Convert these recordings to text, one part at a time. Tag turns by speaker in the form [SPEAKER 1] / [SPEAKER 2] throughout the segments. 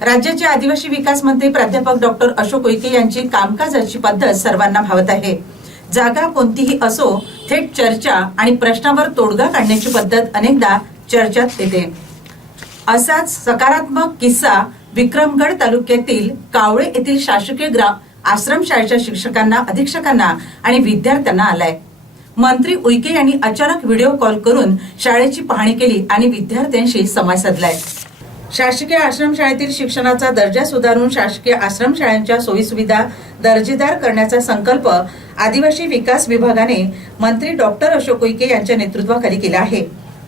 [SPEAKER 1] राज्याचे आदिवासी विकास मंत्री प्राध्यापक डॉक्टर अशोक उईके यांची कामकाजाची पद्धत सर्वांना भावत आहे. जागा कोणतीही असो थेट चर्चा आणि प्रश्नावर तोडगा काढण्याची पद्धत अनेकदा चर्चात येते. असाच सकारात्मक किस्सा विक्रमगड तालुक्यातील कावळे येथील शासकीय ग्रा आश्रमशाळेच्या शिक्षकांना अधीक्षकांना आणि विद्यार्थ्यांना आलाय. मंत्री उईके यांनी अचानक व्हिडिओ कॉल करून शाळेची पाहणी केली आणि विद्यार्थ्यांशी संवाद साधलाय. शासकीय आश्रमशाळेतील शिक्षणाचा दर्जा सुधारून शासकीय आश्रमशाळांच्या सोयीसुविधा दर्जेदार करण्याचा संकल्प आदिवासी विकास विभागाने मंत्री डॉक्टर अशोक उईके यांच्या नेतृत्वाखाली केला आहे.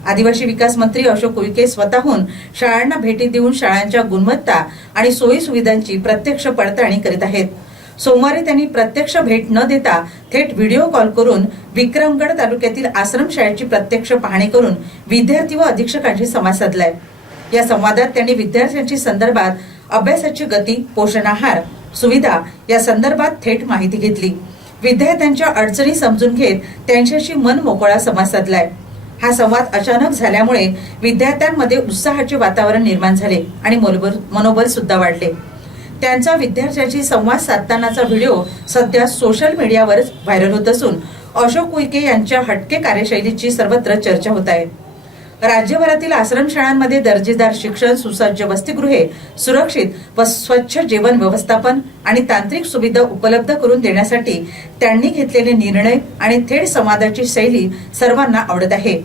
[SPEAKER 1] आदिवासी विकास मंत्री अशोक उईके स्वतःहून शाळांना भेटी देऊन शाळांच्या गुणवत्ता आणि सोयी सुविधांची प्रत्यक्ष पडताळणी करीत आहेत. सोमवारी त्यांनी प्रत्यक्ष भेट न देता थेट व्हिडिओ कॉल करून विक्रमगड तालुक्यातील आश्रमशाळेची प्रत्यक्ष पाहणी करून विद्यार्थी व अधीक्षकांशी संवाद साधलाय. या संवादात त्यांनी विद्यार्थ्यांची संदर्भात अभ्यासाची गती पोषण आहार सुविधा या संदर्भात थेट माहिती घेतली. विद्यार्थ्यांच्या अडचणी समजून घेत त्यांच्याशी मन मोकळा संवाद साधलाय. हा संवाद अचानक झाल्यामुळे विद्यार्थ्यांमध्ये उत्साहाचे वातावरण निर्माण झाले आणि मनोबल सुद्धा वाढले. त्यांचा विद्यार्थ्यांशी संवाद साधतानाचा व्हिडिओ सध्या सोशल मीडियावर व्हायरल होत असून अशोक उईके यांच्या हटके कार्यशैलीची सर्वत्र चर्चा होत आहे. राज्यभरातील आश्रमशाळांमध्ये दर्जेदार शिक्षण सुसज्ज वसतिगृहे सुरक्षित व स्वच्छ जेवण व्यवस्थापन आणि तांत्रिक सुविधा उपलब्ध करून देण्यासाठी त्यांनी घेतलेले निर्णय आणि थेट संवादाची शैली सर्वांना आवडत आहे.